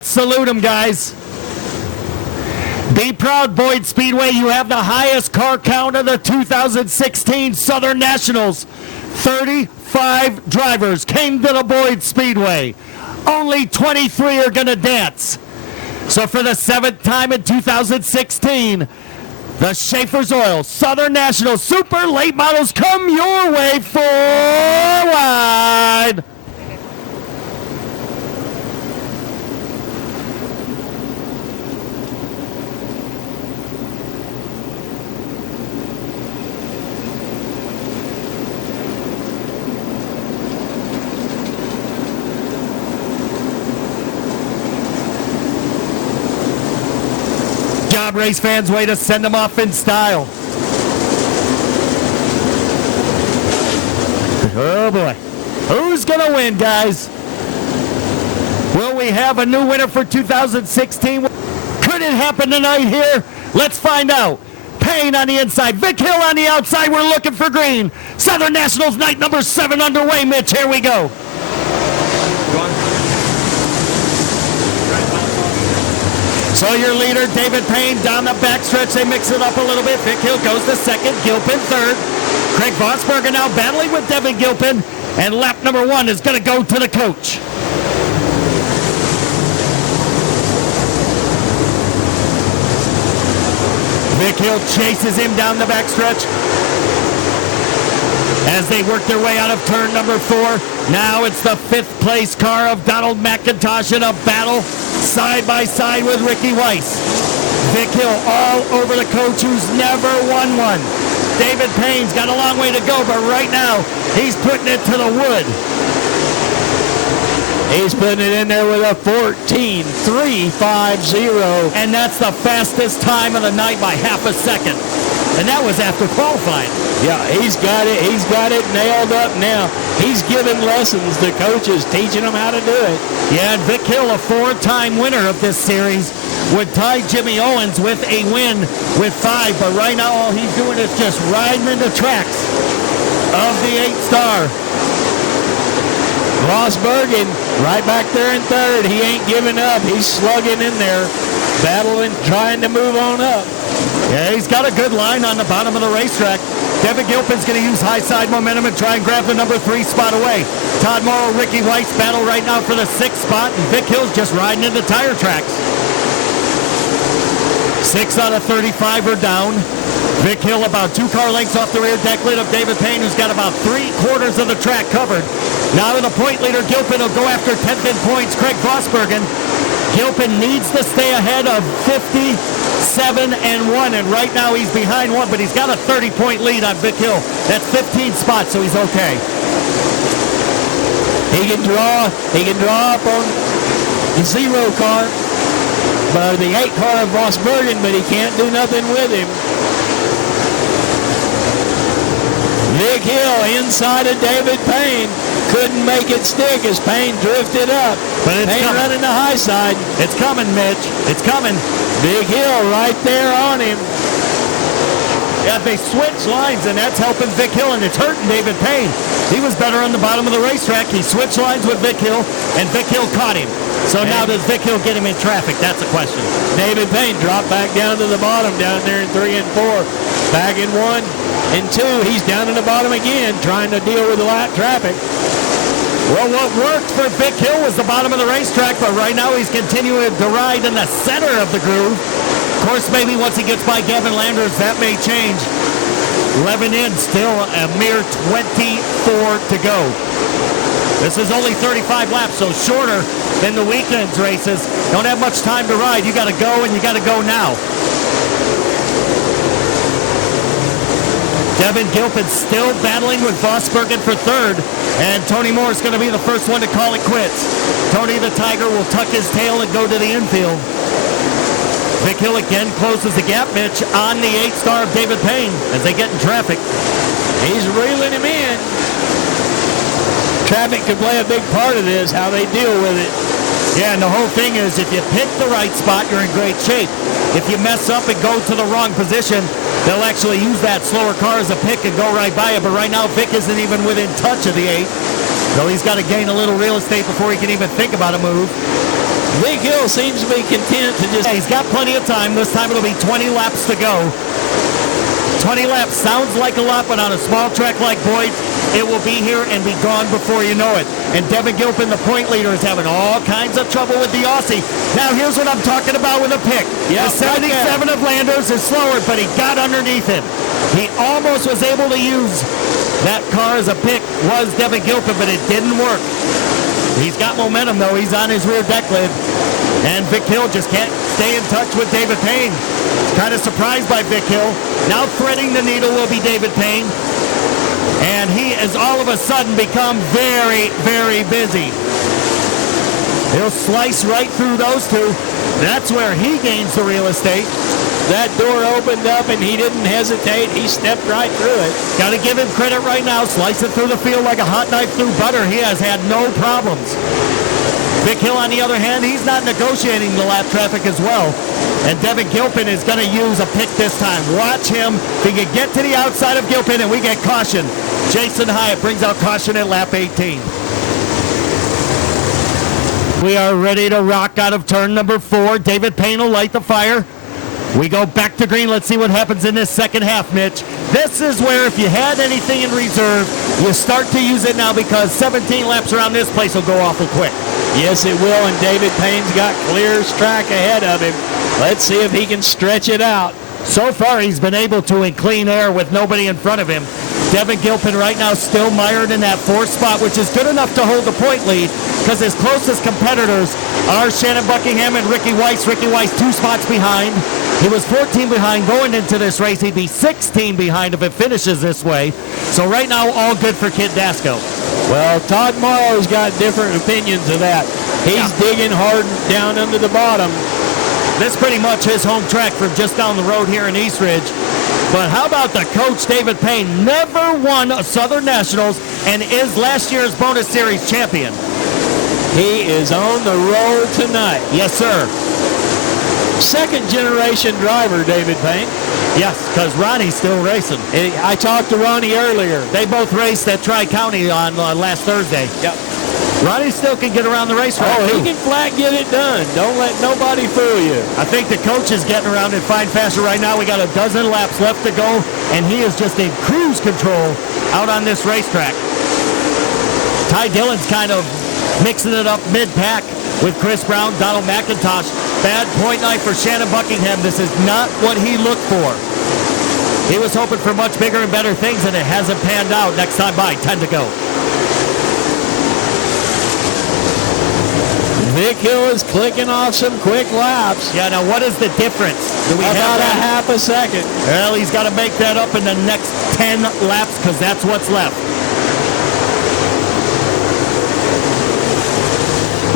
Salute them, guys. Be proud, Boyd Speedway. You have the highest car count of the 2016 Southern Nationals. 35 drivers came to the Boyd Speedway. Only 23 are going to dance. So for the 7th time in 2016, the Schaefer's Oil Southern National Super Late Models come your way for wide. Job, race fans, way to send them off in style. Oh boy. Who's going to win, guys? Will we have a new winner for 2016? Could it happen tonight here? Let's find out. Payne on the inside, Vic Hill on the outside. We're looking for green. Southern Nationals night number 7 underway, Mitch. Here we go. So your leader, David Payne, down the backstretch. They mix it up a little bit. Vic Hill goes to second. Gilpin third. Craig Vosbergen now battling with Devin Gilpin. And lap number 1 is going to go to the coach. Vic Hill chases him down the backstretch as they work their way out of turn number 4. Now it's the 5th place car of Donald McIntosh in a battle side by side with Ricky Weiss. Vic Hill all over the coach who's never won one. David Payne's got a long way to go, but right now he's putting it to the wood. He's putting it in there with a 14.350. And that's the fastest time of the night by half a second. And that was after qualifying. Yeah, he's got it. He's got it nailed up now. He's giving lessons. The coach is teaching him how to do it. Yeah, and Vic Hill, a 4-time winner of this series, would tie Jimmy Owens with a win with 5. But right now, all he's doing is just riding into tracks of the 8-star. Vosbergen right back there in third. He ain't giving up. He's slugging in there, battling, trying to move on up. Yeah, he's got a good line on the bottom of the racetrack. Devin Gilpin's going to use high side momentum and try and grab the number 3 spot away. Todd Morrow, Ricky Weiss battle right now for the 6th spot, and Vic Hill's just riding into tire tracks. 6 out of 35 are down. Vic Hill about 2 car lengths off the rear deck lid of David Payne, who's got about 3/4 of the track covered. Now to the point leader, Gilpin will go after 10th in points, Craig Vosbergen. Gilpin needs to stay ahead of 57-1, and right now he's behind 1, but he's got a 30-point lead on Vic Hill. That's 15 spots, so he's okay. He can draw up on the 0 car, but the 8 car of Vosbergen, but he can't do nothing with him. Vic Hill inside of David Payne. Couldn't make it stick as Payne drifted up. But it's Payne coming. running the high side. It's coming, Mitch. It's coming. Big Hill right there on him. Yeah, they switch lines, and that's helping Vic Hill, and it's hurting David Payne. He was better on the bottom of the racetrack. He switched lines with Vic Hill, and Vic Hill caught him. So now does Vic Hill get him in traffic? That's the question. David Payne dropped back down to the bottom down there in 3 and 4. Back in 1 and 2. He's down in the bottom again, trying to deal with the light traffic. Well, what worked for Vic Hill was the bottom of the racetrack, but right now he's continuing to ride in the center of the groove. Of course, maybe once he gets by Gavin Landers, that may change. 11 in, still a mere 24 to go. This is only 35 laps, so shorter than the weekend's races. Don't have much time to ride. You got to go, and you got to go now. Devin Gilpin still battling with Vosbergen for 3rd, and Tony Moore is going to be the first one to call it quits. Tony the Tiger will tuck his tail and go to the infield. Vic Hill again closes the gap, Mitch, on the 8-star of David Payne as they get in traffic. He's reeling him in. Traffic could play a big part of this, how they deal with it. Yeah, and the whole thing is if you pick the right spot, you're in great shape. If you mess up and go to the wrong position, they'll actually use that slower car as a pick and go right by it. But right now, Vic isn't even within touch of the 8. So he's got to gain a little real estate before he can even think about a move. Vic Hill seems to be content to just... Yeah, he's got plenty of time. This time it'll be 20 laps to go. 20 laps sounds like a lot, but on a small track like Boyd's, it will be here and be gone before you know it. And Devin Gilpin, the point leader, is having all kinds of trouble with the Aussie. Now, here's what I'm talking about with a pick. Yeah, the 77 of Landers is slower, but he got underneath him. He almost was able to use that car as a pick, was Devin Gilpin, but it didn't work. He's got momentum, though. He's on his rear deck lid. And Vic Hill just can't stay in touch with David Payne. Kind of surprised by Vic Hill. Now threading the needle will be David Payne. And he has all of a sudden become very, very busy. He'll slice right through those two. That's where he gains the real estate. That door opened up and he didn't hesitate. He stepped right through it. Got to give him credit right now. Slicing through the field like a hot knife through butter. He has had no problems. Vic Hill, on the other hand, he's not negotiating the lap traffic as well. And Devin Gilpin is going to use a pick this time. Watch him. If he can get to the outside of Gilpin and we get caution. Jason Hiett brings out caution at lap 18. We are ready to rock out of turn number 4. David Payne will light the fire. We go back to green. Let's see what happens in this second half, Mitch. This is where if you had anything in reserve, you start to use it now because 17 laps around this place will go awful quick. Yes, it will, and David Payne's got clear track ahead of him. Let's see if he can stretch it out. So far, he's been able to in clean air with nobody in front of him. Devin Gilpin right now still mired in that 4th spot, which is good enough to hold the point lead because his closest competitors are Shannon Buckingham and Ricky Weiss. Ricky Weiss 2 spots behind. He was 14 behind going into this race. He'd be 16 behind if it finishes this way. So right now, all good for Kid Dasco. Well, Todd Morrow's got different opinions of that. He's digging hard down under the bottom. This is pretty much his home track from just down the road here in East Ridge. But how about the coach, David Payne? Never won a Southern Nationals and is last year's bonus series champion. He is on the roll tonight. Yes, sir. Second generation driver, David Payne. Yes, because Ronnie's still racing. I talked to Ronnie earlier. They both raced at Tri-County on last Thursday. Yep. Ronnie still can get around the racetrack. Oh, he can flat get it done. Don't let nobody fool you. I think the coach is getting around in fine fashion right now. We got a dozen laps left to go, and he is just in cruise control out on this racetrack. Ty Dillon's kind of mixing it up mid-pack with Chris Brown, Donald McIntosh. Bad point night for Shannon Buckingham. This is not what he looked for. He was hoping for much bigger and better things, and it hasn't panned out. Next time by, 10 to go. Vic Hill is clicking off some quick laps. Yeah, now what is the difference? Do we About have a half a second. Well, he's got to make that up in the next 10 laps because that's what's left.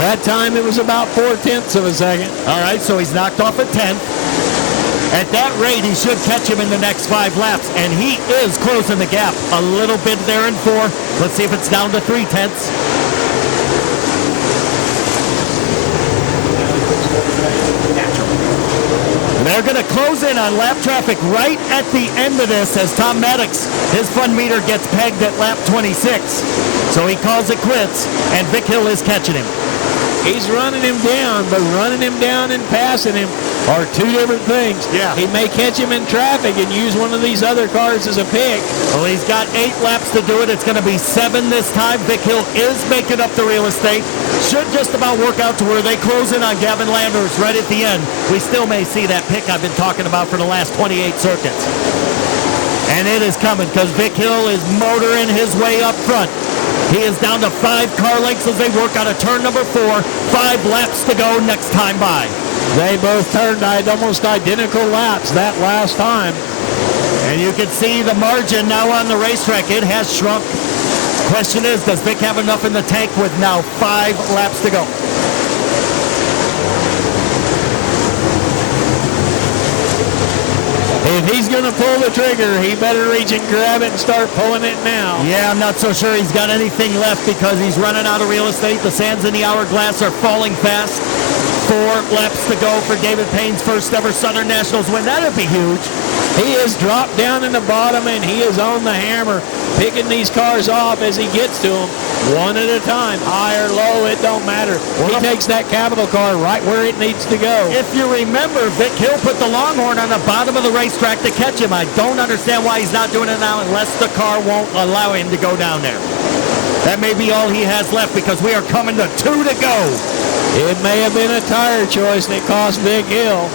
That time it was about 0.4 of a second. All right, so he's knocked off a 10th. At that rate, he should catch him in the next 5 laps, and he is closing the gap a little bit there in 4. Let's see if it's down to 0.3. They're going to close in on lap traffic right at the end of this as Tom Maddox, his fun meter gets pegged at lap 26. So he calls it quits, and Vic Hill is catching him. He's running him down, but running him down and passing him are 2 different things. Yeah. He may catch him in traffic and use one of these other cars as a pick. Well, he's got 8 laps to do it. It's going to be 7 this time. Vic Hill is making up the real estate. Should just about work out to where they close in on Gavin Landers right at the end. We still may see that pick I've been talking about for the last 28 circuits. And it is coming because Vic Hill is motoring his way up front. He is down to 5 car lengths as they work out of turn number 4. 5 laps to go next time by. They both turned almost identical laps that last time. And you can see the margin now on the racetrack. It has shrunk. Question is, does Vic have enough in the tank with now 5 laps to go? If he's going to pull the trigger, he better reach and grab it and start pulling it now. Yeah, I'm not so sure he's got anything left because he's running out of real estate. The sands in the hourglass are falling fast. 4 laps to go for David Payne's first ever Southern Nationals win. That'd be huge. He is dropped down in the bottom, and he is on the hammer, picking these cars off as he gets to them, one at a time, high or low, it don't matter. He takes that capital car right where it needs to go. If you remember, Vic Hill put the Longhorn on the bottom of the racetrack to catch him. I don't understand why he's not doing it now unless the car won't allow him to go down there. That may be all he has left because we are coming to 2 to go. It may have been a tire choice that cost Vic Hill.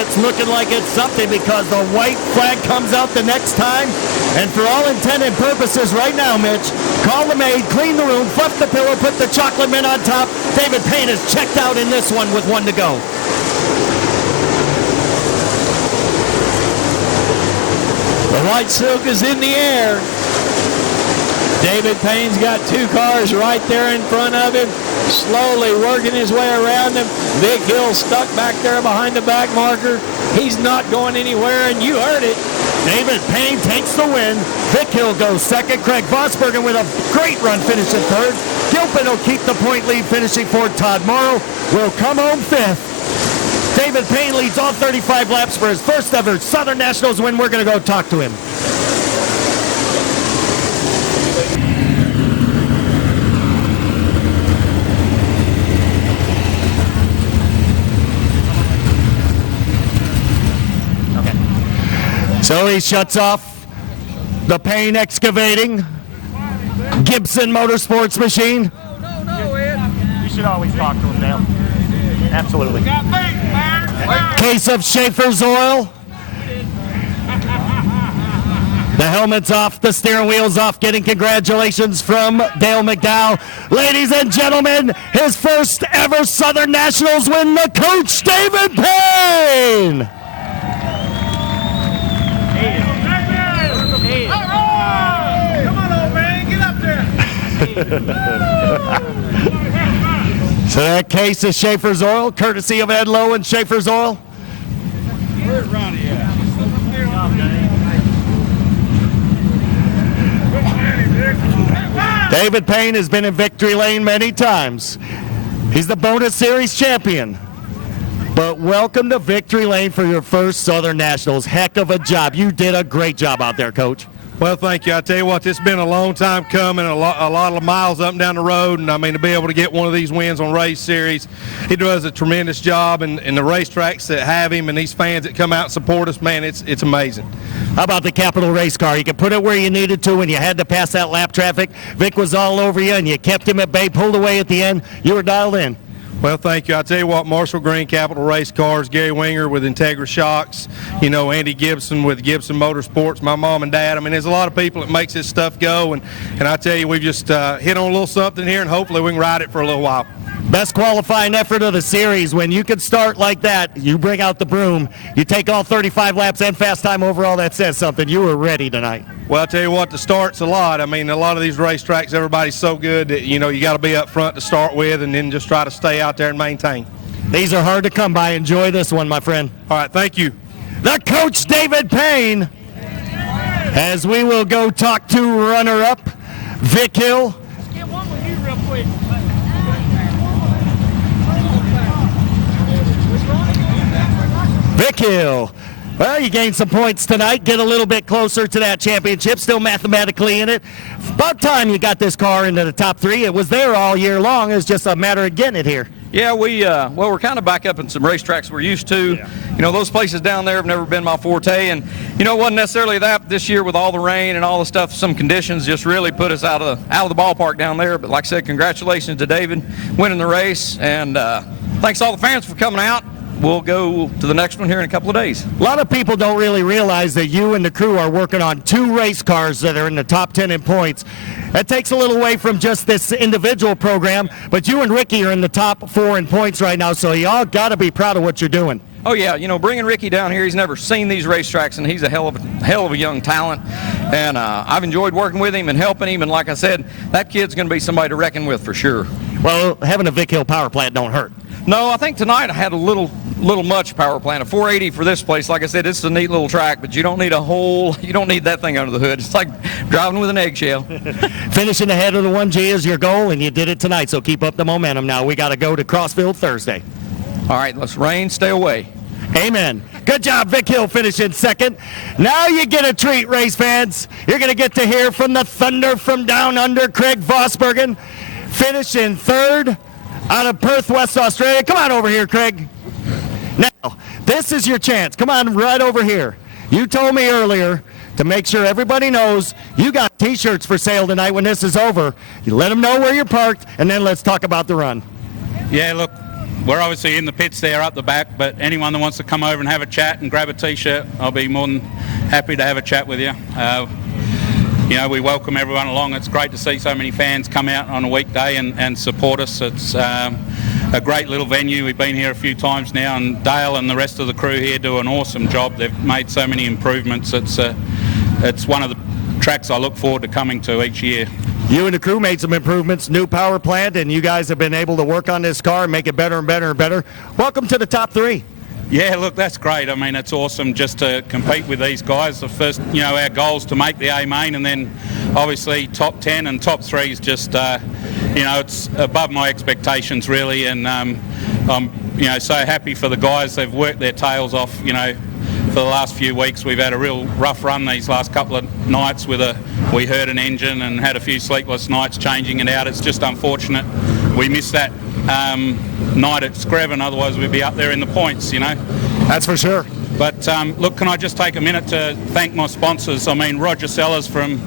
It's looking like it's something because the white flag comes out the next time. And for all intent and purposes right now, Mitch, call the maid, clean the room, fluff the pillow, put the chocolate mint on top. David Payne is checked out in this one with 1 to go. The white silk is in the air. David Payne's got 2 cars right there in front of him, slowly working his way around them. Vic Hill stuck back there behind the back marker. He's not going anywhere, and you heard it. David Payne takes the win. Vic Hill goes second. Craig Vosbergen with a great run finishing third. Gilpin will keep the point lead finishing fourth. Todd Morrow will come home fifth. David Payne leads all 35 laps for his first ever Southern Nationals win. We're going to go talk to him. So he shuts off the Payne Excavating Gibson Motorsports machine. No, Ed. You should always talk to him now. Absolutely. Case of Schaefer's oil. The helmet's off, the steering wheel's off, getting congratulations from Dale McDowell. Ladies and gentlemen, his first ever Southern Nationals win, the coach, David Payne. Come on, old man, get up there. So that case is Schaefer's Oil, courtesy of Ed Lowe and Schaefer's Oil. Where's Ronnie at? David Payne has been in victory lane many times. He's the bonus series champion. But welcome to victory lane for your first Southern Nationals. Heck of a job. You did a great job out there, Coach. Well, thank you. I tell you what, it's been a long time coming, a lot of miles up and down the road, and I mean, to be able to get one of these wins on race series, he does a tremendous job, and the racetracks that have him and these fans that come out and support us, man, it's amazing. How about the Capital race car? You could put it where you needed to when you had to pass that lap traffic. Vic was all over you, and you kept him at bay, pulled away at the end. You were dialed in. Well, thank you. I tell you what, Marshall Green Capital Race Cars, Gary Winger with Integra Shocks, you know, Andy Gibson with Gibson Motorsports, my mom and dad. I mean, there's a lot of people that makes this stuff go, and I tell you, we've just hit on a little something here, and hopefully we can ride it for a little while. Best qualifying effort of the series. When you can start like that, you bring out the broom, you take all 35 laps and fast time overall, that says something. You were ready tonight. Well, I'll tell you what, the start's a lot. I mean, a lot of these racetracks, everybody's so good that, you know, you got to be up front to start with and then just try to stay out there and maintain. These are hard to come by. Enjoy this one, my friend. All right, thank you. The coach, David Payne, as we will go talk to runner-up, Vic Hill. Get one with you real quick. Vic Hill. Well, you gained some points tonight, get a little bit closer to that championship, still mathematically in it. About time you got this car into the top three. It was there all year long. It's just a matter of getting it here. Yeah, we're kind of back up in some racetracks we're used to. Yeah. You know, those places down there have never been my forte, and you know, it wasn't necessarily that this year with all the rain and all the stuff. Some conditions just really put us out of the ballpark down there. But like I said, congratulations to David winning the race, and thanks to all the fans for coming out. We'll go to the next one here in a couple of days. A lot of people don't really realize that you and the crew are working on 2 race cars that are in the top 10 in points. That takes a little away from just this individual program, but you and Ricky are in the top 4 in points right now, so you all got to be proud of what you're doing. Oh yeah, you know, bringing Ricky down here, he's never seen these racetracks, and he's a hell of a young talent. And I've enjoyed working with him and helping him. And like I said, that kid's going to be somebody to reckon with for sure. Well, having a Vic Hill power plant don't hurt. No, I think tonight I had a little little much power plant. A 480 for this place, like I said, it's a neat little track, but you don't need you don't need that thing under the hood. It's like driving with an eggshell. Finishing ahead of the 1G is your goal, and you did it tonight, so keep up the momentum now. We got to go to Crossfield Thursday. All right, let's rain, stay away. Amen. Good job, Vic Hill finishing second. Now you get a treat, race fans. You're going to get to hear from the Thunder from down under, Craig Vosbergen, finishing third out of Perth, West Australia. Come on over here, Craig. Now, this is your chance. Come on right over here. You told me earlier to make sure everybody knows you got T-shirts for sale tonight when this is over. You let them know where you're parked, and then let's talk about the run. Yeah, look, we're obviously in the pits there up the back, but anyone that wants to come over and have a chat and grab a T-shirt, I'll be more than happy to have a chat with you. You know, we welcome everyone along. It's great to see so many fans come out on a weekday and support us. It's a great little venue. We've been here a few times now, and Dale and the rest of the crew here do an awesome job. They've made so many improvements. It's one of the tracks I look forward to coming to each year. You and the crew made some improvements, new power plant, and you guys have been able to work on this car and make it better and better and better. Welcome to the top three. Yeah, look, that's great. I mean, it's awesome just to compete with these guys. The first, you know, our goal is to make the A main, and then obviously top 10 and top 3 is just, you know, it's above my expectations really, and I'm, you know, so happy for the guys. They've worked their tails off, you know, for the last few weeks. We've had a real rough run these last couple of nights we heard an engine and had a few sleepless nights changing it out. It's just unfortunate we missed that night at Screven, otherwise we'd be up there in the points, you know. That's for sure. But look, can I just take a minute to thank my sponsors? I mean, Roger Sellers from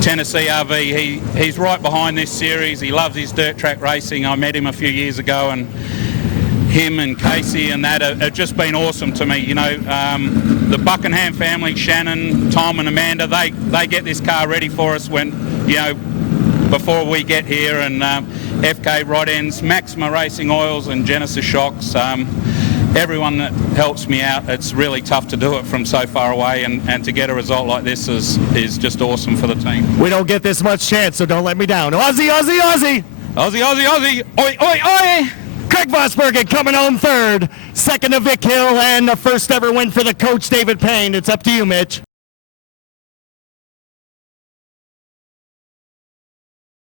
Tennessee RV, he's right behind this series. He loves his dirt track racing. I met him a few years ago, and him and Casey and that have just been awesome to me. You know, the Buckingham family, Shannon, Tom and Amanda, they get this car ready for us when, you know, before we get here, and FK Rod Ends, Maxima Racing Oils and Genesis Shocks, everyone that helps me out. It's really tough to do it from so far away, and to get a result like this is just awesome for the team. We don't get this much chance, so don't let me down. Aussie, Aussie, Aussie! Aussie, Aussie, Aussie! Oi, oi, oi! Craig Vosbergen coming home third, second to Vic Hill, and the first ever win for the coach, David Payne. It's up to you, Mitch.